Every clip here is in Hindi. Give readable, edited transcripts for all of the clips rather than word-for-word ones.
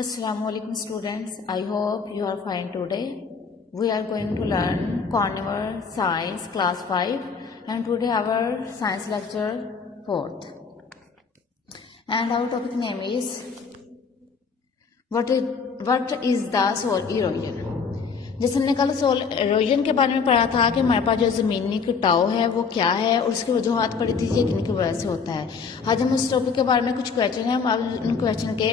Assalamualaikum students, I hope you are fine today. We are going to learn Carnival Science class 5 and today our science lecture 4th. And our topic name is what is the soil erosion. जैसे हमने कल सोल इरोजन के बारे में पढ़ा था कि हमारे पास जो ज़मीनी कटाव है वो क्या है और उसकी वजूहत पड़ी थी ये किन की वजह से होता है। आज हम उस टॉपिक के बारे में कुछ क्वेश्चन है, हम अब उन क्वेश्चन के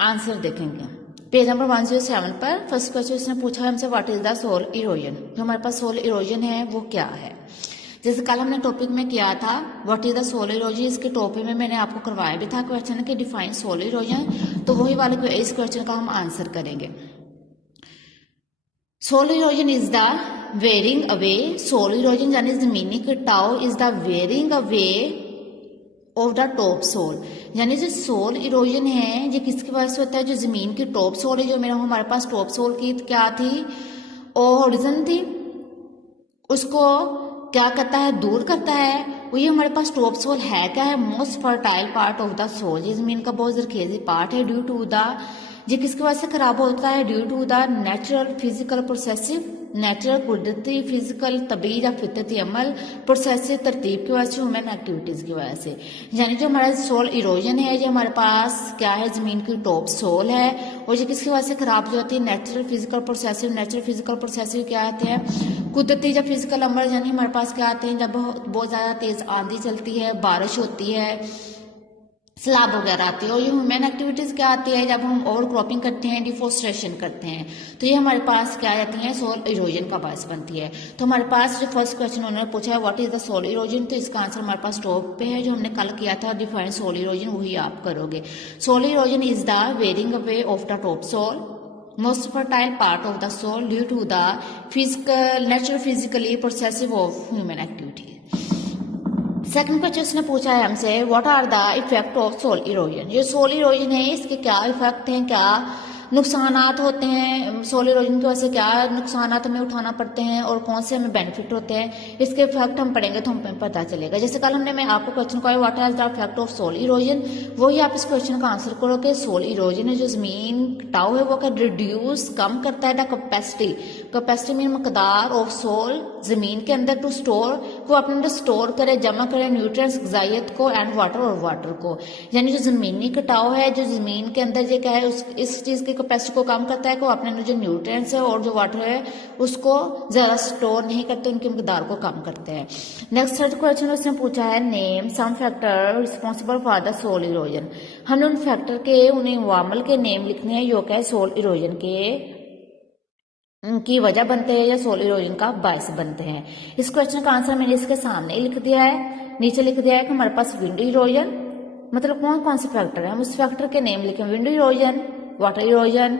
आंसर देखेंगे। पेज नंबर 107 पर फर्स्ट क्वेश्चन इसने पूछा हमसे what is the soil erosion. जो हमारे पास सोल इरोजन है वो क्या है। जैसे कल हमने टॉपिक में किया था what is the soil erosion, इसके टॉपिक में मैंने आपको करवाया भी था क्वेश्चन कि डिफाइन सोल इरोजन, तो वही वाले इस क्वेश्चन का हम आंसर करेंगे। Soil erosion is the wearing away, soil erosion यानी जमीनी कटाव is the wearing away of the top soil, यानी जो सोल इरोजन है ये किसकी वजह से होता है। जो जमीन की टॉप सोल है, जो मेरा हमारे पास टॉप सोल की क्या थी, ओरिजिन थी, उसको क्या करता है, दूर करता है। वो ये हमारे पास टॉप सोल है क्या है, most fertile part of the soil, ये जमीन का बहुत जरखेजी पार्ट है। ड्यू टू द ये किसकी वजह से खराब होता है, due to the natural physical processes, natural कुदरती फिजिकल तबी या फितरती अमल प्रोसेसिव तरतीब की वजह से, ह्यूमन एक्टिविटीज की वजह से। यानी जो हमारा सोल इरोजन है ये हमारे पास क्या है, जमीन की टॉप सोल है और ये किसकी वजह से खराब हो जाती है, natural physical processes. Natural physical progressive क्या आते हैं, कुदरती या फिजिकल अमल, यानी हमारे पास क्या आते हैं जब बहुत ज्यादा तेज आंधी चलती है, बारिश होती है, सैलाब वगैरह आती है। और ये ह्यूमन एक्टिविटीज क्या आती है, जब हम ओवर क्रॉपिंग करते हैं, डिफोरेस्टेशन करते हैं, तो ये हमारे पास क्या आती है, सोल इरोजन का बायस बनती है। तो हमारे पास जो फर्स्ट क्वेश्चन उन्होंने पूछा है what is the soil erosion, तो इसका आंसर हमारे पास टॉप पे है, जो हमने कल किया था डिफाइन सोल इरोजन, वही आप करोगे। Soil erosion is the wearing away of the top soil, most fertile part of the soil due to the physical natural physically processes of human activity. Second question उसने पूछा है हमसे what are the effect of soil erosion. ये सोल इरोजन है इसके क्या इफेक्ट हैं, क्या नुकसानात होते हैं, सोल इरोजन की वजह से क्या नुकसानात हमें उठाना पड़ते हैं और कौन से हमें बेनिफिट होते हैं, इसके इफेक्ट हम पढ़ेंगे तो हमें पता चलेगा। जैसे कल हमने मैं आपको क्वेश्चन कहा what are the effect of soil erosion, वही आप इस क्वेश्चन का आंसर करोगे। सोल इरोजन है जो जमीन कटाव है वो क्या रिड्यूस कम करता है द कैपेसिटी, कैपेसिटी मीन मकदार ऑफ सोल जमीन के अंदर टू स्टोर को अपने अंदर स्टोर करे, जमा करे न्यूट्रिएंट्स गजाइत को एंड वाटर और वाटर को। यानी जो जमीनी कटाव है जो जमीन के अंदर जो क्या है इस चीज की कैपेसिटी को कम करता है, को अपने अंदर जो न्यूट्रिएंट्स है और जो वाटर है उसको ज्यादा स्टोर नहीं करते, उनकी मकदार को कम करते हैं। नेक्स्ट थर्ड क्वेश्चन उसने पूछा है name some factor responsible for the soil erosion. हमने उन फैक्टर के उन अवामल के नेम लिखने हैं जो क्या है सोल इरोजन की वजह बनते हैं या सोल इरोजन का बायस बनते हैं। इस क्वेश्चन का आंसर मैंने इसके सामने लिख दिया है, नीचे लिख दिया है कि हमारे पास विंड इरोजन मतलब कौन कौन से फैक्टर है, हम उस फैक्टर के नेम लिखें, wind erosion, water erosion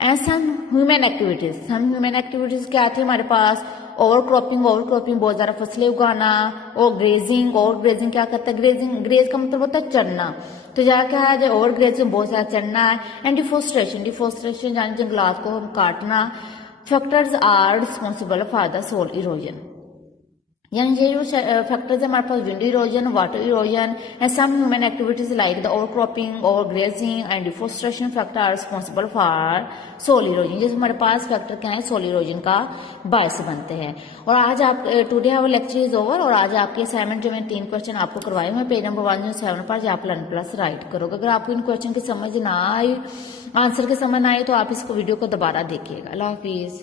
and some human activities. हम ह्यूमन एक्टिविटीज क्या आती है हमारे पास, ओवर क्रॉपिंग बहुत ज्यादा फसलें उगाना, और ग्रेजिंग क्या करता है, ग्रेज का मतलब होता है चरना, तो जहाँ क्या है ओवर ग्रेजिंग बहुत सारा चरना है। एंड डिफोरेस्टेशन यानी जंगलात को हम काटना। Factors are responsible for the soil erosion, यानी ये जो फैक्टर्स है हमारे पास wind erosion, water erosion and some human activities like the over cropping, over grazing and deforestation factor are responsible for soil erosion. जैसे हमारे पास फैक्टर क्या है सोल इरोजन का बायस बनते हैं। और आज आप today our lecture is over, और आज आपके असाइनमेंट जो मैंने 3 क्वेश्चन आपको करवाए हुए पेज नंबर 107 पर आप लर्न प्लस राइट करोगे। अगर आपको इन क्वेश्चन की समझ ना आई, आंसर की समझ ना आई, तो आप इसको वीडियो को दोबारा देखिएगा। अल्लाह हाफिज।